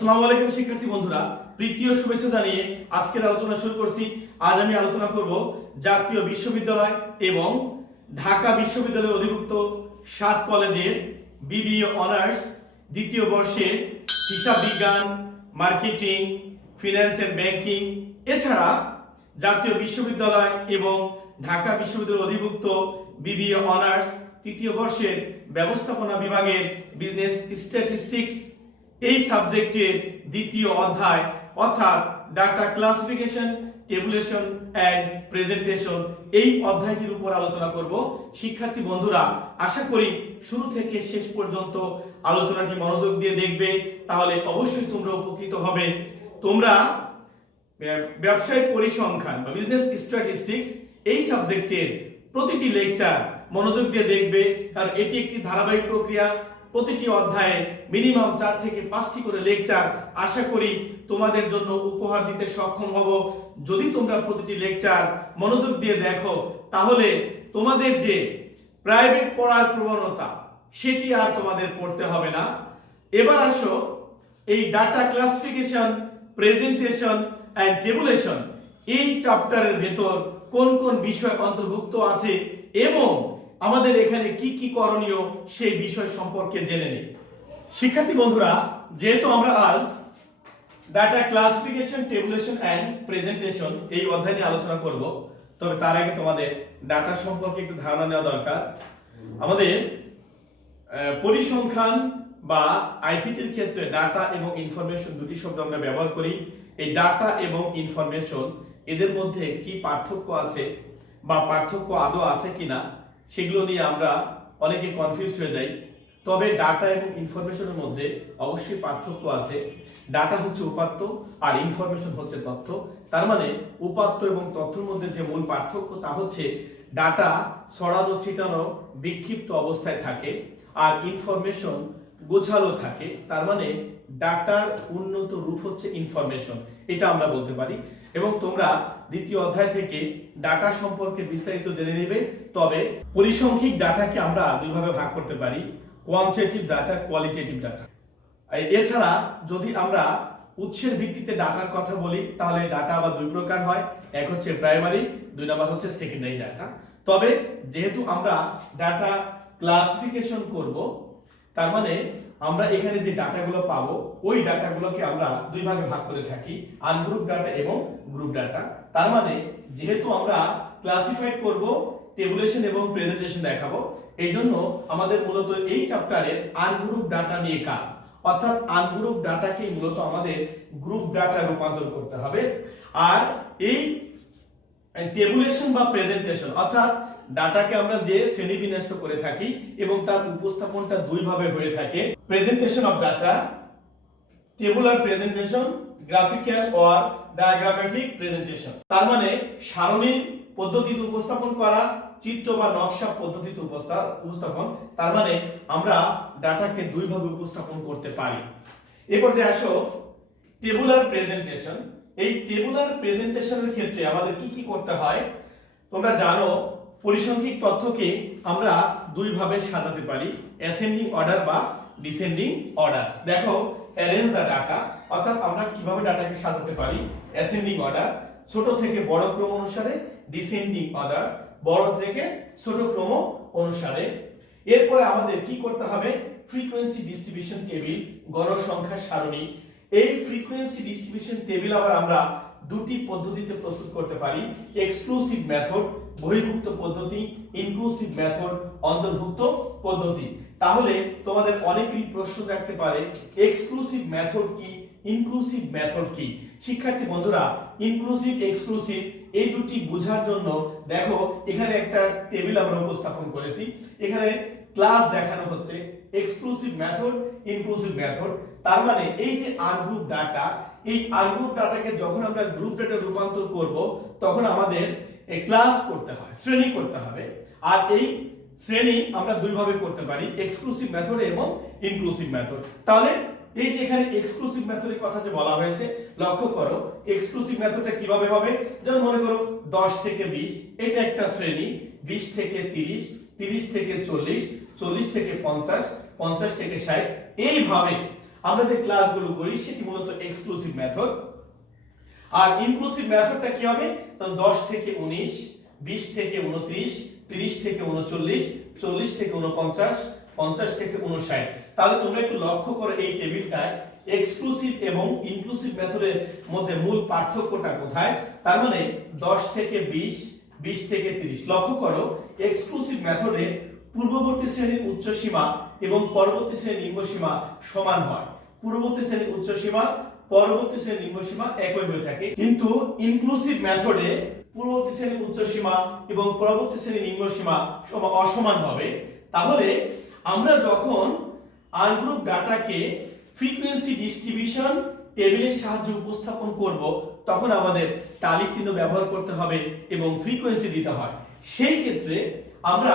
আসসালামু আলাইকুম শিক্ষার্থী বন্ধুরা, প্রীতি ও শুভেচ্ছা জানিয়ে আজকের আলোচনা শুরু করছি। আজ আমি আলোচনা করব জাতীয় বিশ্ববিদ্যালয় এবং ঢাকা বিশ্ববিদ্যালয়ের অধিভুক্ত 7 কলেজের বিবিএ অনার্স দ্বিতীয় বর্ষের হিসাব বিজ্ঞান, মার্কেটিং, ফিনান্স এন্ড ব্যাংকিং এছাড়া জাতীয় বিশ্ববিদ্যালয় এবং ঢাকা বিশ্ববিদ্যালয়ের অধিভুক্ত বিবিএ অনার্স তৃতীয় বর্ষের ব্যবস্থাপনা বিভাগের বিজনেস স্ট্যাটিস্টিক্স এই সাবজেক্টের দ্বিতীয় অধ্যায় অর্থাৎ data classification, tabulation and presentation এই অধ্যায়টির উপর আলোচনা করব। শিক্ষার্থী বন্ধুরা, আশা করি শুরু থেকে শেষ পর্যন্ত আলোচনাটি মনোযোগ দিয়ে দেখবে, তাহলে অবশ্যই তোমরা উপকৃত হবে। তোমরা ব্যবসায়িক পরিসংখ্যান বা বিজনেস স্ট্যাটিস্টিক্স এই সাবজেক্টের প্রতিটি লেকচার মনোযোগ দিয়ে দেখবে, কারণ এটি একটি ধারাবাহিক প্রক্রিয়া। প্রতিটি অধ্যায়ে মিনিমাম 4 থেকে 5টি করে লেকচার আশা করি তোমাদের জন্য উপহার দিতে সক্ষম হব। যদি তোমরা প্রতিটি লেকচার মনোযোগ দিয়ে দেখো, তাহলে তোমাদের যে প্রাইভেট পড়ার প্রবণতা সেটি আর তোমাদের পড়তে হবে না। এবার আসো এই data classification, presentation and tabulation এই চ্যাপ্টারের ভেতর কোন কোন বিষয় অন্তর্ভুক্ত আছে এবং আমাদের এখানে কি কি করণীয় সেই বিষয় সম্পর্কে জেনে নেই। শিক্ষার্থী বন্ধুরা, যেহেতু আমরা আজ data classification, tabulation and presentation এই অধ্যায় নিয়ে আলোচনা করব, তবে তার আগে তোমাদের ডাটা সম্পর্কে একটু ধারণা নেওয়া দরকার। আমাদের পরিসংখ্যান বা আইসিটির ক্ষেত্রে ডাটা এবং ইনফরমেশন দুটি শব্দ আমরা ব্যবহার করি। এই ডাটা এবং ইনফরমেশন এদের মধ্যে কি পার্থক্য আছে বা পার্থক্য আদৌ আছে কিনা সেগুলো নিয়ে আমরা অনেকে কনফিউজড হয়ে যাই। তবে ডাটা এবং ইনফরমেশনের মধ্যে অবশ্যই পার্থক্য আছে। ডাটা হচ্ছে উপাত্ত আর ইনফরমেশন হচ্ছে তথ্য। তার মানে উপাত্ত এবং তথ্যের মধ্যে যে মূল পার্থক্য তা হচ্ছে ডাটা ছড়ানো ছিটানো বিক্ষিপ্ত অবস্থায় থাকে আর ইনফরমেশন গোছালো থাকে। তার মানে ডাটার উন্নত রূপ হচ্ছে ইনফরমেশন, এটা আমরা বলতে পারি। এবং তোমরা দ্বিতীয় অধ্যায় থেকে ডাটা সম্পর্কে বিস্তারিত জেনে নেবে। তবে পরিসংখ্যিক ডাটাকে আমরা দুইভাবে ভাগ করতে পারি, কোয়ান্টিটেটিভ ডাটা, কোয়ালিটেটিভ ডাটা। এছাড়া যদি আমরা উৎসের ভিত্তিতে ডাটার কথা বলি, তাহলে ডাটা আবার দুই প্রকার হয়, এক হচ্ছে প্রাইমারি, দুই নাম্বার হচ্ছে সেকেন্ডারি ডাটা। তবে যেহেতু আমরা ডাটা ক্লাসিফিকেশন করব, তার মানে আমরা এখানে যে ডাটাগুলো পাবো ওই ডাটাগুলোকে আমরা দুই ভাগে ভাগ করে থাকি, আনগ্রুপ ডাটা এবং গ্রুপ ডাটা। তার মানে যেহেতু আমরা ক্লাসিফাইড করব, টেবুলেশন এবং প্রেজেন্টেশন দেখাবো, এই জন্য আমাদের মূলত এই চ্যাপ্টারের আনগ্রুপ ডাটা নিয়ে কাজ, অর্থাৎ আনগ্রুপ ডাটাকে মূলত আমাদের গ্রুপ ডাটা রূপান্তর করতে হবে। আর এই টেবুলেশন বা প্রেজেন্টেশন অর্থাৎ ডাটাকে আমরা যে শ্রেণীবিন্যস্ত করে থাকি এবং তার উপস্থাপনটা দুই ভাবে হয়ে থাকে, presentation of data, tabular presentation, graphical or diagrammatic presentation. তার মানে সারণী পদ্ধতিতে উপস্থাপন করা, চিত্র বা নকশা পদ্ধতিতে উপস্থাপন। তার মানে আমরা ডাটাকে দুই ভাবে উপস্থাপন করতে পারি। এরপর যে আসো টেবুলার প্রেজেন্টেশন। এই টেবুলার প্রেজেন্টেশনের ক্ষেত্রে আমাদের কি কি করতে হয়? তোমরা জানো পরিসংখ্যিক তথ্যকে আমরা দুই ভাবে সাজাতে পারি, অ্যাসেন্ডিং অর্ডার বা ডিসেন্ডিং অর্ডার। দেখো অ্যারেঞ্জ দ্য ডাটা, অর্থাৎ আমরা কিভাবে ডাটাকে সাজাতে পারি, অ্যাসেন্ডিং অর্ডার ছোট থেকে বড় ক্রম অনুসারে, ডিসেন্ডিং অর্ডার বড় থেকে ছোট ক্রম অনুসারে। এরপরে আমাদের কি করতে হবে, ফ্রিকোয়েন্সি ডিস্ট্রিবিউশন টেবিল, গণসংখ্যা সারণী। এই ফ্রিকোয়েন্সি ডিস্ট্রিবিউশন টেবিল আবার আমরা দুটি পদ্ধতিতে প্রস্তুত করতে পারি, এক্সক্লুসিভ মেথড বহির্ভুক্ত পদ্ধতি, ইনক্লুসিভ মেথড অন্তর্ভুক্ত পদ্ধতি। তাহলে তোমাদের অনেকেই প্রশ্ন থাকতে পারে এক্সক্লুসিভ মেথড কি, ইনক্লুসিভ মেথড কি? শিক্ষার্থী বন্ধুরা, ইনক্লুসিভ এক্সক্লুসিভ এই দুটি বোঝার জন্য দেখো এখানে একটা টেবিল আমরা উপস্থাপন করেছি। এখানে ক্লাস দেখানো হচ্ছে এক্সক্লুসিভ মেথড, ইনক্লুসিভ মেথড। তার মানে এই যে আনগ্রুপ ডাটা, এই আনগ্রুপ ডাটাকে যখন আমরা গ্রুপ ডাটা রূপান্তর করব, তখন আমাদের ক্লাস করতে হয়, শ্রেণী করতে হবে। আর এই শ্রেণী আমরা দুই ভাবে করতে পারি, এক্সক্লুসিভ মেথড এবং ইনক্লুসিভ মেথড। তাহলে এই যে এখানে এক্সক্লুসিভ মেথডের কথা যে বলা হয়েছে, লক্ষ্য করো এক্সক্লুসিভ মেথডটা কিভাবে হবে। যেমন মনে করো 10 থেকে 20 এটা একটা শ্রেণী, 20 থেকে 30, 30 থেকে 40, 40 থেকে 50, 50 থেকে 60, এইভাবে আমরা যে ক্লাসগুলো করি সেটি মূলত এক্সক্লুসিভ মেথড। আর ইনক্লুসিভ মেথডটা কি হবে? 10 থেকে 19, 20 থেকে 29, 30 থেকে 39, 40 থেকে 49, 50 থেকে 59। তাহলে তোমরা একটু লক্ষ্য করো এই টেবিলটায় এক্সক্লুসিভ এবং ইনক্লুসিভ মেথডের মধ্যে মূল পার্থক্যটা কোথায়। তার মানে 10 থেকে 20, 20 থেকে 30। লক্ষ্য করো এক্সক্লুসিভ মেথডে পূর্ববর্তী শ্রেণীর উচ্চ সীমা এবং পরবর্তী শ্রেণীর নিম্ন সীমা সমান হয়। পূর্ববর্তী শ্রেণীর উচ্চ সীমা, পরবর্তী শ্রেণীর নিম্ন সীমা একই হয়ে থাকে। কিন্তু ইনক্লুসিভ মেথডে পূর্ববর্তী শ্রেণীর উচ্চ সীমা এবং পরবর্তী শ্রেণীর নিম্ন সীমা অসমান হবে। তাহলে আমরা যখন আনগ্রুপ ডাটাকে ফ্রিকোয়েন্সি ডিস্ট্রিবিউশন টেবিলের সাহায্যে উপস্থাপন করব, তখন আমাদের টালি চিহ্ন ব্যবহার করতে হবে এবং ফ্রিকোয়েন্সি দিতে হয়। সেই ক্ষেত্রে আমরা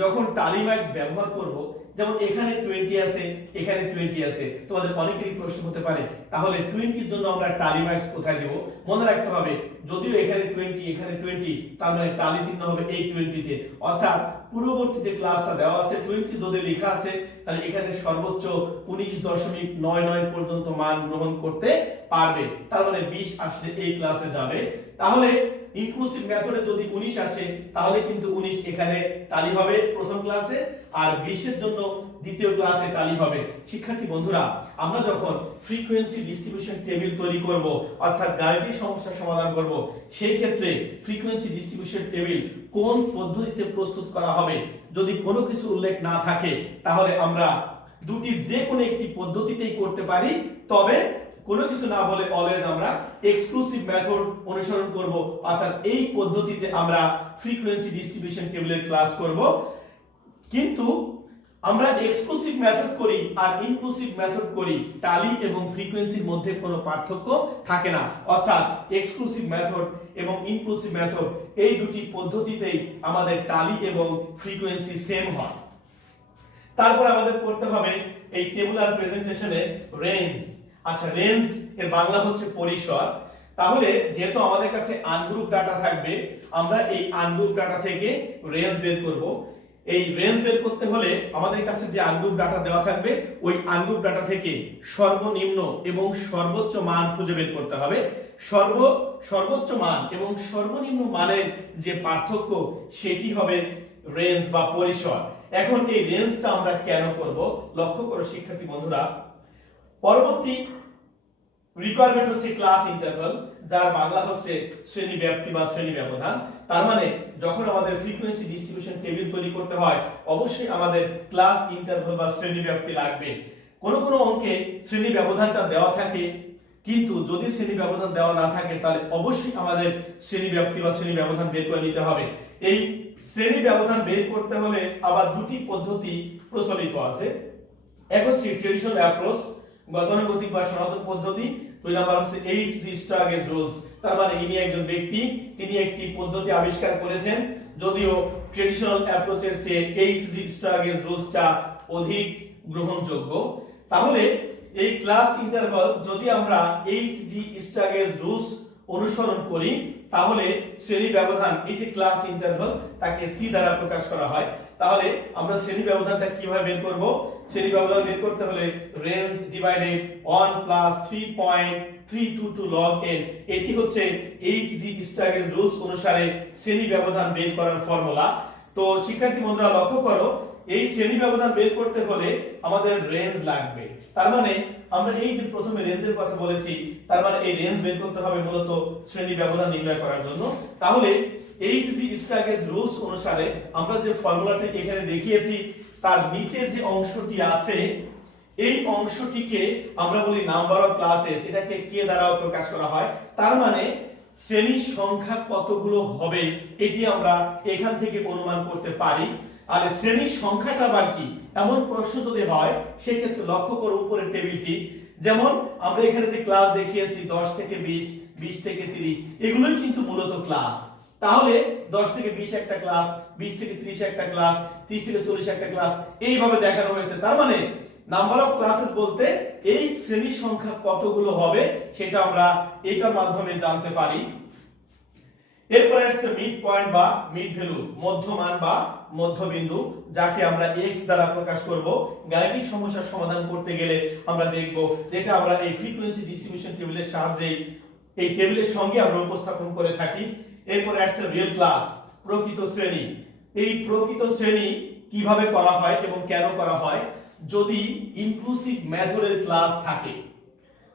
যখন টালি ম্যাক্স ব্যবহার করব, যেমন এখানে 20 আছে, এখানে 20 আছে, তোমাদের অনেকেরই প্রশ্ন হতে পারে তাহলে 20 এর জন্য আমরা টালি ম্যাক্স কোথায় দেব? মনে রাখতে হবে যদিও এখানে 20, এখানে 20, তার মানে টালি চিহ্ন হবে এই 20 তে। অর্থাৎ পূর্ববর্তী যে ক্লাসটা দেওয়া আছে 20 যদি লেখা আছে, তাহলে এখানে সর্বোচ্চ 19.99 পর্যন্ত মান গ্রহণ করতে পারবে। তার মানে 20 আসলে এই ক্লাসে যাবে। তাহলে ইনক্লুসিভ মেথডে যদি 19 আসে, তাহলে কিন্তু 19 এখানে টালি হবে প্রথম ক্লাসে, আর 20 এর জন্য দ্বিতীয় ক্লাসে টালি হবে। শিক্ষার্থী বন্ধুরা, আমরা যখন ফ্রিকোয়েন্সি ডিস্ট্রিবিউশন টেবিল তৈরি করব, অর্থাৎ গাণিতিক সমস্যার সমাধান করব, সেই ক্ষেত্রে ফ্রিকোয়েন্সি ডিস্ট্রিবিউশন টেবিল কোন পদ্ধতিতে প্রস্তুত করা হবে যদি কোনো কিছু উল্লেখ না থাকে, তাহলে আমরা দুটির যে কোনো একটি পদ্ধতিতেই করতে পারি। তবে কোনো কিছু না বলে অলওয়েজ আমরা এক্সক্লুসিভ মেথড অনুসরণ করব, অর্থাৎ এই পদ্ধতিতে আমরা ফ্রিকোয়েন্সি ডিস্ট্রিবিউশন টেবিলের ক্লাস করব। কিন্তু আমরা এক্সক্লুসিভ মেথড করি আর ইনক্লুসিভ মেথড করি, টালি এবং ফ্রিকোয়েন্সির মধ্যে কোনো পার্থক্য থাকে না। অর্থাৎ এক্সক্লুসিভ মেথড এবং ইনক্লুসিভ মেথড এই দুটি পদ্ধতিতেই আমাদের টালি এবং ফ্রিকোয়েন্সি সেম হয়। তারপর আমাদের করতে হবে এই টেবুলার প্রেজেন্টেশনে রেঞ্জ। আচ্ছা, রেঞ্জ এর বাংলা হচ্ছে পরিসর। তাহলে যেহেতু আমাদের কাছে আনগ্রুপ ডাটা থাকবে, আমরা এই আনগ্রুপ ডাটা থেকে রেঞ্জ বের করব। এই রেঞ্জ বের করতে হলে আমাদের কাছে যে আনগ্রুপ ডাটা দেওয়া থাকবে, ওই আনগ্রুপ ডাটা থেকে সর্বনিম্ন এবং সর্বোচ্চ মান খুঁজে বের করতে হবে। সর্বোচ্চ মান এবং সর্বনিম্ন মানের যে পার্থক্য, সেটি হবে রেঞ্জ বা পরিসর। এখন এই রেঞ্জটা আমরা কেন করব? লক্ষ্য করো শিক্ষার্থী বন্ধুরা, পরবর্তী রিকোয়ারমেন্ট হচ্ছে ক্লাস ইন্টারভাল, যার বাংলা হচ্ছে শ্রেণী ব্যাপ্তি বা শ্রেণী ব্যবধান। তার মানে যখন আমাদের ফ্রিকোয়েন্সি ডিস্ট্রিবিউশন টেবিল তৈরি করতে হয়, অবশ্যই আমাদের ক্লাস ইন্টারভাল বা শ্রেণী ব্যাপ্তি লাগবে। কোনো অঙ্কে শ্রেণী ব্যবধানটা দেওয়া থাকে, কিন্তু যদি শ্রেণী ব্যবধান দেওয়া না থাকে, তাহলে অবশ্যই আমাদের শ্রেণী ব্যাপ্তি বা শ্রেণী ব্যবধান বের করে নিতে হবে। এই শ্রেণী ব্যবধান বের করতে হলে আবার দুটি পদ্ধতি প্রচলিত আছে। এক হচ্ছে ট্রেডিশনাল অ্যাপ্রোচ, গতানুগতিক বা সনাতন পদ্ধতি। দুই নাম্বার হচ্ছে এইচজি স্ট্রাগেজ রুলস। তার মানে ইনি একজন ব্যক্তি, তিনি একটি পদ্ধতি আবিষ্কার করেছেন, যদিও ট্রেডিশনাল অ্যাপ্রোচের চেয়ে এইচজি স্ট্রাগেজ রুলসটা অধিক গ্রহণযোগ্য। তাহলে এই ক্লাস ইন্টারভাল যদি আমরা এইচজি স্ট্রাগেজ রুলস অনুসরণ করি, তাহলে শ্রেণী ব্যবধান, এই যে ক্লাস ইন্টারভাল, তাকে সি দ্বারা প্রকাশ করা হয়। তাহলে আমরা শ্রেণী ব্যবধানটা কিভাবে বের করব? শ্রেণী ব্যবধান বের করতে হলে range divided 1 plus 3.322 log n, এটি হচ্ছে এইচজি স্ট্রাগেজ রুলস অনুসারে শ্রেণী ব্যবধান বের করার ফর্মুলা। তো শিক্ষার্থী বন্ধুরা লক্ষ্য করো, এই শ্রেণী ব্যবধান বের করতে হলে আমাদের রেঞ্জ লাগবে। তার মানে আমরা এই যে প্রথমে রেঞ্জের কথা বলেছি, তার মানে এই রেঞ্জ বের করতে হবে মূলত শ্রেণী ব্যবধান নির্ণয় করার জন্য। তাহলে এইচজি স্ট্রাগেজ রুলস অনুসারে আমরা যে ফর্মুলাটি এখানে দেখিয়েছি, তার নিচে যে অংশটি আছে, এই অংশটিকে আমরা বলি নাম্বার অফ ক্লাসেস, এটাকে কে দ্বারাও প্রকাশ করা হয়। তার মানে শ্রেণীর সংখ্যা কতগুলো হবে, এটি আমরা এখান থেকে অনুমান করতে পারি। আর শ্রেণীর সংখ্যাটা আবার কি, এমন প্রশ্ন যদি হয়, সেক্ষেত্রে লক্ষ্য করো উপরের টেবিলটি, যেমন আমরা এখানে যে ক্লাস দেখিয়েছি 10 থেকে 20, 20 থেকে 30, এগুলোই কিন্তু মূলত ক্লাস। তাহলে 10 থেকে 20 একটা ক্লাস, 20 থেকে 30 একটা ক্লাস, 30 থেকে 40 একটা ক্লাস, এইভাবে দেখানো হয়েছে। তার মানে নাম্বার অফ ক্লাসেস বলতে এই শ্রেণীর সংখ্যা কতগুলো হবে, সেটা আমরা এটার মাধ্যমে জানতে পারি। এরপরে আসছে মিড পয়েন্ট বা মিড ভ্যালু, মধ্যমান বা মধ্যবিন্দু, যাকে আমরা x দ্বারা প্রকাশ করব। গাণিতিক সমস্যার সমাধান করতে গেলে আমরা দেখব যেটা আমরা এই ফ্রিকোয়েন্সি ডিস্ট্রিবিউশন টেবিলের সাহায্যে এই টেবিলের সঙ্গে আমরা উপস্থাপন করে থাকি। এরপরে আসছে রিয়েল ক্লাস, প্রকৃত শ্রেণী। এই প্রকৃত শ্রেণী কিভাবে করা হয় এবং কেন করা হয়? যদি ইনক্লুসিভ মেথডের ক্লাস থাকে,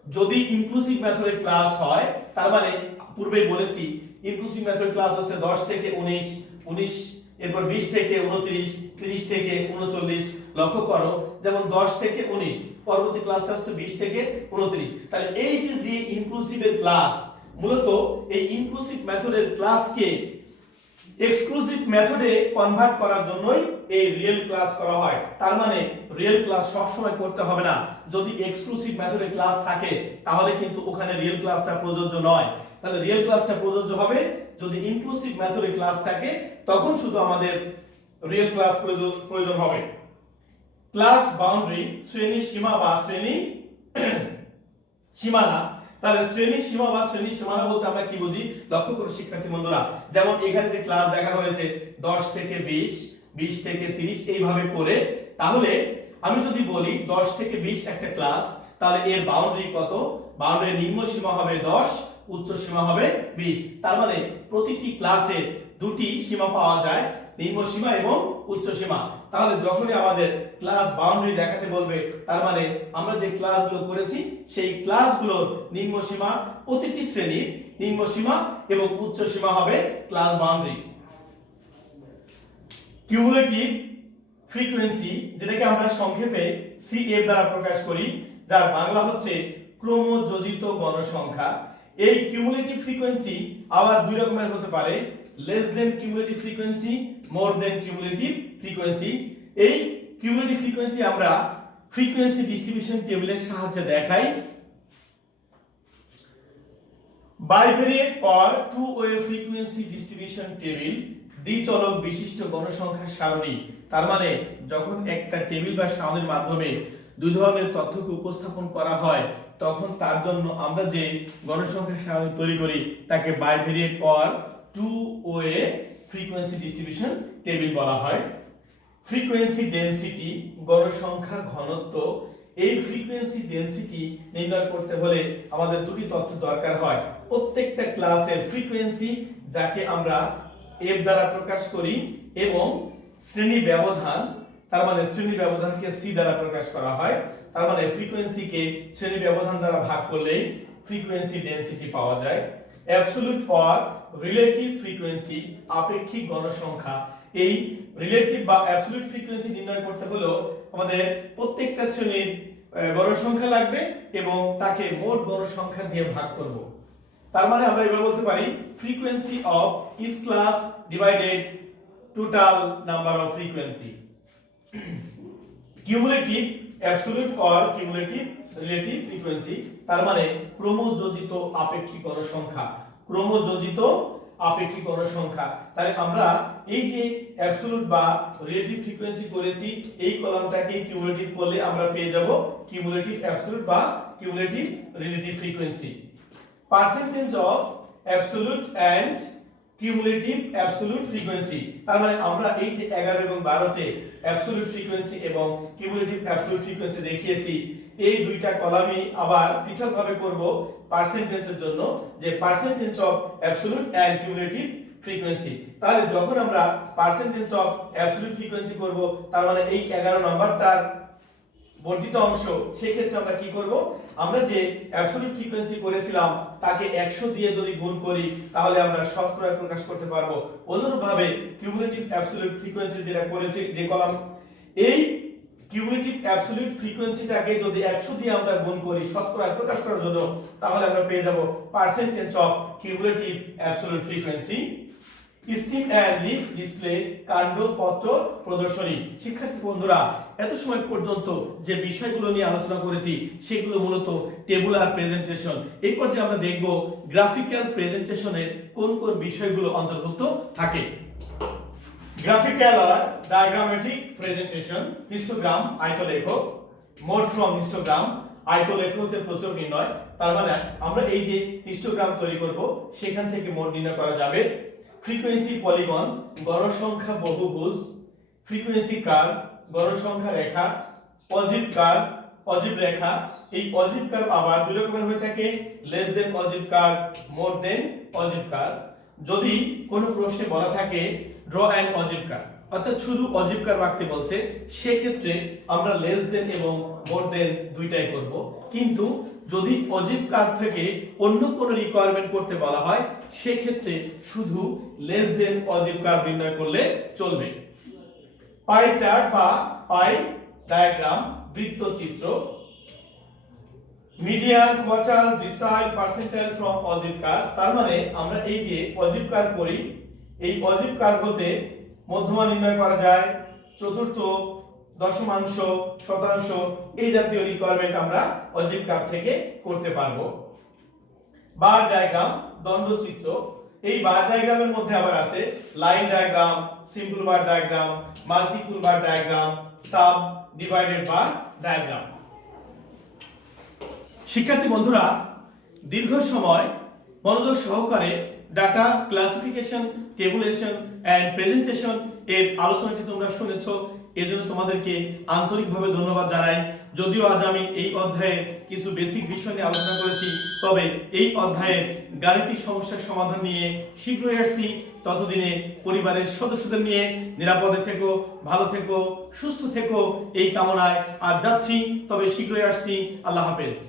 যদি ইনক্লুসিভ মেথডের ক্লাস হয়, তার মানে পূর্বেই বলেছি ইনক্লুসিভ মেথডের ক্লাস হচ্ছে 10 থেকে 19, 19 এরপর 20 থেকে 29, 30 থেকে 39। লক্ষ্য করো, যেমন 10 থেকে 19, পরবর্তী ক্লাসটা হচ্ছে 20 থেকে 29। তাহলে এই যে ইনক্লুসিভের ক্লাস, মূলত এই ইনক্লুসিভ মেথডের ক্লাসকে এক্সক্লুসিভ মেথডে কনভার্ট করার জন্যই এই রিয়েল ক্লাস করা হয়। তার মানে রিয়েল ক্লাস সব সময় করতে হবে না। যদি এক্সক্লুসিভ মেথডে ক্লাস থাকে তাহলে কিন্তু ওখানে রিয়েল ক্লাসটা প্রযোজ্য নয়। তাহলে রিয়েল ক্লাসটা প্রযোজ্য হবে যদি ইনক্লুসিভ মেথডে ক্লাস থাকে, তখন শুধু আমাদের রিয়েল ক্লাস প্রয়োজন হবে। ক্লাস বাউন্ডারি, শ্রেণী সীমা বা শ্রেণী সীমানা। তাহলে শ্রেণী সীমা বা শ্রেণী সীমানা বলতে আমরা কি বুঝি? লক্ষ্য করো শিক্ষার্থী বন্ধুরা, যেমন এখানে যে ক্লাস দেখানো হয়েছে 10 থেকে 20, 20 থেকে 30 এইভাবে করে, তাহলে আমি যদি বলি 10 থেকে 20 একটা ক্লাস, তাহলে এর বাউন্ডারি কত? বাউন্ডারি নিম্ন সীমা হবে 10, উচ্চ সীমা হবে 20। তার মানে প্রতিটি ক্লাসে দুটি সীমা পাওয়া যায়, নিম্ন সীমা এবং উচ্চ সীমা। তাহলে যখনই আমাদের ক্লাস বাউন্ডারি দেখাতে বলবে, তার মানে আমরা যে ক্লাসগুলো করেছি সেই ক্লাসগুলোর নিম্ন সীমা, প্রতিটি শ্রেণীর নিম্ন সীমা এবং উচ্চ সীমা হবে ক্লাস বাউন্ডারি। কিউমুলেটিভ ফ্রিকোয়েন্সি, যেটাকে আমরা সংক্ষেপে সিএফ দ্বারা প্রকাশ করি, যার বাংলা হচ্ছে ক্রমযোজিত গণসংখ্যা। এই কিউমুলেটিভ ফ্রিকোয়েন্সি আবার দুই রকমের হতে পারে, less than cumulative frequency, more than cumulative frequency. এই কিউমুলেটিভ ফ্রিকোয়েন্সি আমরা ফ্রিকোয়েন্সি ডিস্ট্রিবিউশন টেবিলের সাহায্যে দেখাই। Bivariate or two way frequency distribution table, দ্বিচলক বিশিষ্ট গণসংখ্যার সারণী। তার মানে যখন একটা টেবিল বা সারণীর মাধ্যমে দুই ধরনের তথ্যকে উপস্থাপন করা হয়, তখন তার জন্য আমরা যে গণসংখ্যার সারণী তৈরি করি তাকে bivariate or two way frequency distribution table বলা হয়। ফ্রিকোয়েন্সি ডেনসিটি, গণসংখ্যা ঘনত্ব। এই ফ্রিকোয়েন্সি ডেনসিটি নির্ণয় করতে হলে আমাদের দুটি তথ্য দরকার হয়। প্রত্যেকটা ক্লাসের ফ্রিকোয়েন্সি, যাকে আমরা এফ দ্বারা প্রকাশ করি, এবং শ্রেণী ব্যবধান, তার মানে শ্রেণী ব্যবধানকে সি দ্বারা প্রকাশ করা হয়। তার মানে ফ্রিকোয়েন্সিকে শ্রেণী ব্যবধান দ্বারা ভাগ করলেই ফ্রিকোয়েন্সি ডেনসিটি পাওয়া যায়। অ্যাবসলিউট অর রিলেটিভ ফ্রিকোয়েন্সি, আপেক্ষিক গণসংখ্যা। এই রিলেটিভ বা অ্যাবসলিউট ফ্রিকোয়েন্সি নির্ণয় করতে হলেও আমাদের প্রত্যেকটা শ্রেণীর গণসংখ্যা লাগবে এবং তাকে মোট গণসংখ্যা দিয়ে ভাগ করব। তার মানে আমরা এভাবে বলতে পারি frequency of each class divided total number of frequency. Cumulative absolute or cumulative relative frequency, তার মানে ক্রমযোজিত আপেক্ষিক গণসংখ্যা, ক্রমযোজিত আপেক্ষিক গণসংখ্যা। তাহলে আমরা এই যে অ্যাবসলিউট বা রিলেটিভ ফ্রিকোয়েন্সি করেছি, এই কলামটাকে কিউমুলেটিভ করলে আমরা পেয়ে যাব কিউমুলেটিভ অ্যাবসলিউট বা cumulative relative frequency. Percentage of absolute and cumulative absolute frequency, তার মানে আমরা এই যে 11 এবং 12 তে অ্যাবসলিউট ফ্রিকোয়েন্সি এবং কিউমুলেটিভ অ্যাবসলিউট ফ্রিকোয়েন্সি দেখিয়েছি। এই দুইটা কলামই আবার পৃথকভাবে করব পার্সেন্টেজের জন্য, যে percentage of absolute and cumulative frequency. তাহলে যখন আমরা পার্সেন্টেজ অফ অ্যাবসলিউট ফ্রিকোয়েন্সি করব, তার মানে এই 11 নাম্বারটার বর্ধিত অংশ, সেই ক্ষেত্রে আমরা কি করব? আমরা যে অ্যাবসলিউট ফ্রিকোয়েন্সি করেছিলাম তাকে 100 দিয়ে যদি গুণ করি, তাহলে আমরা শতকরা প্রকাশ করতে পারবো। অনুরূপভাবে কিউমুলেটিভ অ্যাবসলিউট ফ্রিকোয়েন্সি যেটা করেছি, যে কলাম, এই কিউমুলেটিভ অ্যাবসলিউট ফ্রিকোয়েন্সিটাকে যদি 100 দিয়ে আমরা গুণ করি শতকরা প্রকাশ করার জন্য, তাহলে আমরা পেয়ে যাব percentage of cumulative absolute frequency. Stem and leaf display, কাণ্ডপত্র প্রদর্শনী। শিক্ষার্থী বন্ধুরা, এত সময় পর্যন্ত যে বিষয়গুলো নিয়ে আলোচনা করেছি সেগুলো মূলত টেবুলার প্রেজেন্টেশন। এই পর্যায়ে আমরা দেখব গ্রাফিক্যাল প্রেজেন্টেশনের কোন কোন বিষয়গুলো অন্তর্ভুক্ত থাকে। গ্রাফিক্যাল আর ডায়াগ্রামেটিক প্রেজেন্টেশন, হিস্টোগ্রাম আয়তলেখ, মোড ফ্রম হিস্টোগ্রাম, আয়তলেখ হতে প্রচুর নির্ণয়, তার মানে আমরা এই যে হিস্টোগ্রাম তৈরি করব সেখান থেকে মোড নির্ণয় করা যাবে। ফ্রিকোয়েন্সি পলিগন, গড়সংখ্যা বহুভুজ, ফ্রিকোয়েন্সি কার্ভ, গড়সংখ্যা রেখা, অজিব কার্ভ, অজিব রেখা। এই অজিব কার্ভ আবার দুই রকমের হয়ে থাকে, লেস দেন অজিব কার্ভ, মোর দেন অজিব কার্ভ। যদি কোনো প্রশ্নে বলা থাকে ড্র অ্যান অজিব কার্ভ, অর্থাৎ শুধু অজিব কার্ভ আঁকতে বলছে, সেক্ষেত্রে আমরা লেস দেন এবং মোর দেন দুইটাই করব। কিন্তু যদি অজিব কার্ভ থেকে অন্য কোনো রিকোয়ারমেন্ট করতে বলা হয়, সেক্ষেত্রে শুধু লেস দেন অজিব কার্ভ নির্ণয় করলে চলবে। পাই চার্ট বা পাই ডায়াগ্রাম, বৃত্তচিত্র। Median, quartile, decile, percentile from অজিব কার্ভ। তার মানে আমরা এই যে অজিব কার্ভ করি, এই অজিব কার্ভ হতে মধ্যমা নির্ণয় করা যায়, চতুর্থ, দশমাংশ, শতাংশ, এই জাতীয় রিকোয়ারমেন্ট আমরা অজিব কার্ভ থেকে করতে পারবো। বার ডায়াগ্রাম, দণ্ডচিত্র। এই বার ডায়াগ্রামের মধ্যে আবার আছে line diagram, simple bar diagram, multiple bar diagram, subdivided bar diagram. শিক্ষার্থী বন্ধুরা, দীর্ঘ সময় মনোযোগ সহকারে data classification, tabulation and presentation এর আলোচনাটি তোমরা শুনেছো, এজন্য তোমাদেরকে আন্তরিকভাবে ধন্যবাদ জানাই। যদিও আজ আমি এই অধ্যায়ে কিছু বেসিক বিষয় নিয়ে আলোচনা করেছি, তবে এই অধ্যায়ে গাণিতিক সমস্যার সমাধান নিয়ে শীঘ্রই আসছি। ততদিনে পরিবারের সদস্যদের নিয়ে নিরাপদে থেকো, ভালো থেকো, সুস্থ থেকো, এই কামনায় আজ যাচ্ছি, তবে শীঘ্রই আসছি। আল্লাহ হাফেজ।